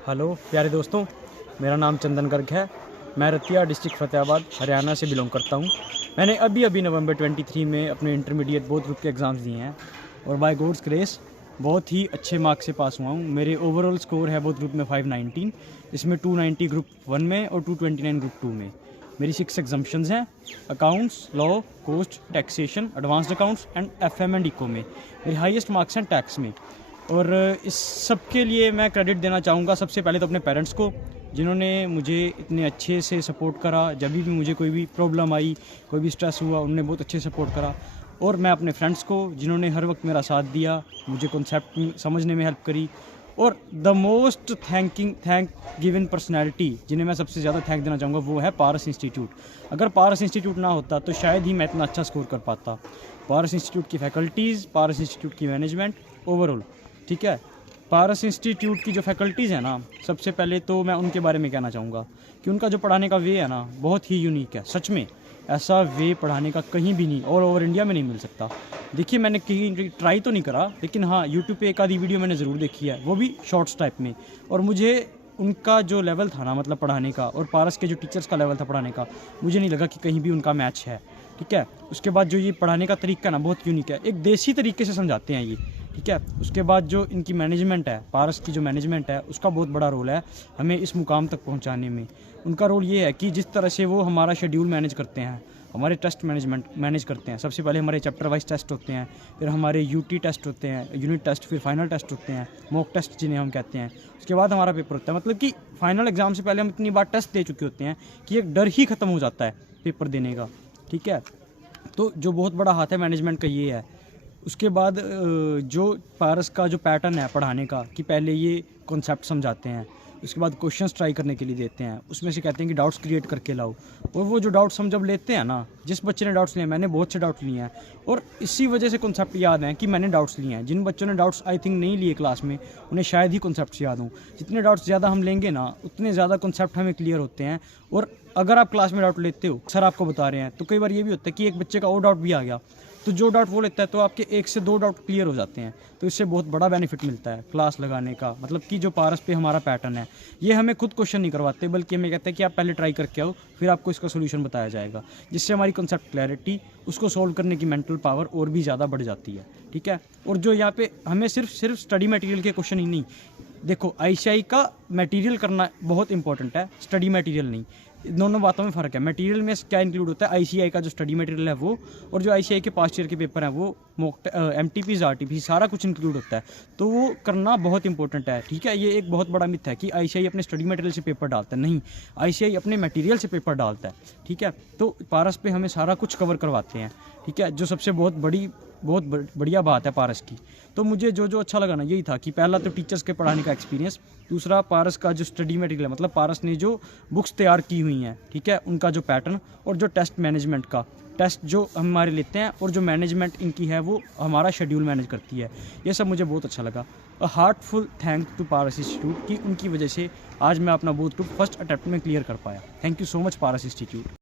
Hello प्यारे दोस्तों, मेरा नाम चंदन गर्ग है। मैं रतिया डिस्ट्रिक्ट फ़तेहाबाद हरियाणा से बिलोंग करता हूँ। मैंने अभी नवंबर 23 में अपने इंटरमीडिएट बोथ ग्रुप के एग्ज़ाम्स दिए हैं और बाय गॉड्स ग्रेस बहुत ही अच्छे मार्क्स से पास हुआ हूँ। मेरे ओवरऑल स्कोर है बोथ ग्रुप में 519, इसमें 290 ग्रुप 1 में और 229 ग्रुप 2 में। मेरी 6 एग्जाम्पशंस हैं: accounts, law, cost, taxation, advanced accounts and FM and eco में। मेरे हाईएस्ट मार्क्स हैं टैक्स में। और इस सब के लिए मैं क्रेडिट देना चाहूँगा सबसे पहले तो अपने पेरेंट्स को, जिन्होंने मुझे इतने अच्छे से सपोर्ट करा। जब भी मुझे कोई भी प्रॉब्लम आई, कोई भी स्ट्रेस हुआ, उन्होंने बहुत अच्छे से सपोर्ट करा। और मैं अपने फ्रेंड्स को, जिन्होंने हर वक्त मेरा साथ दिया, मुझे कॉन्सेप्ट समझने में हेल्प करी। और the most thank given personality, जिन्हें मैं सबसे ज़्यादा थैंक देना चाहूँगा, वो है पारस इंस्टीट्यूट। अगर पारस इंस्टीट्यूट ना होता तो शायद ही मैं इतना अच्छा स्कोर कर पाता। पारस इंस्टीट्यूट की फैकल्टीज़, पारस इंस्टीट्यूट की मैनेजमेंट, ओवरऑल ठीक है। पारस इंस्टीट्यूट की जो फैकल्टीज़ है ना, सबसे पहले तो मैं उनके बारे में कहना चाहूँगा कि उनका जो पढ़ाने का वे है ना, बहुत ही यूनिक है। सच में ऐसा वे पढ़ाने का कहीं भी नहीं, ऑल ओवर इंडिया में नहीं मिल सकता। देखिए, मैंने कहीं ट्राई तो नहीं करा, लेकिन हाँ, यूट्यूब पे एक आधी वीडियो मैंने ज़रूर देखी है, वो भी शॉर्ट्स टाइप में। और मुझे उनका जो लेवल था ना, मतलब पढ़ाने का, और पारस के जो टीचर्स का लेवल था पढ़ाने का, मुझे नहीं लगा कि कहीं भी उनका मैच है। ठीक है। उसके बाद जो ये पढ़ाने का तरीका ना, बहुत यूनिक है, एक देसी तरीके से समझाते हैं ये। ठीक है। उसके बाद जो इनकी मैनेजमेंट है, पारस की जो मैनेजमेंट है, उसका बहुत बड़ा रोल है हमें इस मुकाम तक पहुंचाने में। उनका रोल ये है कि जिस तरह से वो हमारा शेड्यूल मैनेज करते हैं, हमारे टेस्ट मैनेज करते हैं। सबसे पहले हमारे चैप्टर वाइज टेस्ट होते हैं, फिर हमारे यूटी टेस्ट होते हैं, यूनिट टेस्ट, फिर फाइनल टेस्ट होते हैं, मॉक टेस्ट जिन्हें हम कहते हैं। उसके बाद हमारा पेपर होता है। मतलब कि फाइनल एग्जाम से पहले हम इतनी बार टेस्ट दे चुके होते हैं कि एक डर ही ख़त्म हो जाता है पेपर देने का। ठीक है। तो जो बहुत बड़ा हाथ है मैनेजमेंट का, ये है। उसके बाद जो पारस का जो पैटर्न है पढ़ाने का, कि पहले ये कॉन्सेप्ट समझाते हैं, उसके बाद क्वेश्चंस ट्राई करने के लिए देते हैं, उसमें से कहते हैं कि डाउट्स क्रिएट करके लाओ। और वो जो डाउट्स हम जब लेते हैं ना, जिस बच्चे ने डाउट्स लिए, मैंने बहुत से डाउट्स लिए हैं, और इसी वजह से कॉन्सेप्ट याद हैं कि मैंने डाउट्स लिए हैं। जिन बच्चों ने डाउट्स आई थिंक नहीं लिए क्लास में, उन्हें शायद ही कॉन्सेप्ट याद हों। जितने डाउट्स ज़्यादा हम लेंगे ना, उतने ज़्यादा कॉन्सेप्ट हमें क्लियर होते हैं। और अगर आप क्लास में डाउट लेते हो, सर आपको बता रहे हैं, तो कई बार ये भी होता है कि एक बच्चे का और डाउट भी आ गया, तो जो डाउट वो लेता है, तो आपके 1 से 2 डाउट क्लियर हो जाते हैं। तो इससे बहुत बड़ा बेनिफिट मिलता है क्लास लगाने का। मतलब कि जो पारस पे हमारा पैटर्न है, ये हमें खुद क्वेश्चन नहीं करवाते, बल्कि हमें कहते हैं कि आप पहले ट्राई करके आओ, फिर आपको इसका सोल्यूशन बताया जाएगा, जिससे हमारी कॉन्सेप्ट क्लैरिटी, उसको सोल्व करने की मेंटल पावर और भी ज़्यादा बढ़ जाती है। ठीक है। और जो यहाँ पे हमें सिर्फ स्टडी मटेरियल के क्वेश्चन ही नहीं, देखो ICI का मटेरियल करना बहुत इंपॉर्टेंट है, स्टडी मटेरियल नहीं। दोनों बातों में फ़र्क है। मटेरियल में क्या इंक्लूड होता है, ICI का जो स्टडी मटेरियल है वो, और जो ICI के पास्ट ईयर के पेपर हैं वो, मॉक MTPs RTPs सारा कुछ इंक्लूड होता है। तो वो करना बहुत इंपॉर्टेंट है। ठीक है। ये एक बहुत बड़ा मिथ है कि ICI अपने स्टडी मटेरियल से पेपर डालता है। नहीं, ICI अपने मटेरियल से पेपर डालता है। ठीक है। तो पारस पे हमें सारा कुछ कवर करवाते हैं। ठीक है। जो सबसे बहुत बढ़िया बात है पारस की। तो मुझे जो अच्छा लगा ना, यही था कि पहला तो टीचर्स के पढ़ाने का एक्सपीरियंस, दूसरा पारस का जो स्टडी मटेरियल है, मतलब पारस ने जो बुक्स तैयार की हुई हैं, ठीक है, उनका जो पैटर्न, और जो टेस्ट मैनेजमेंट का टेस्ट जो हमारे लेते हैं, और जो मैनेजमेंट इनकी है वो हमारा शेड्यूल मैनेज करती है। ये सब मुझे बहुत अच्छा लगा। A heartful thank to Paras institute, की उनकी वजह से आज मैं अपना बोथ ग्रुप फर्स्ट अटैम्प्ट में क्लियर कर पाया। Thank you so much Paras institute.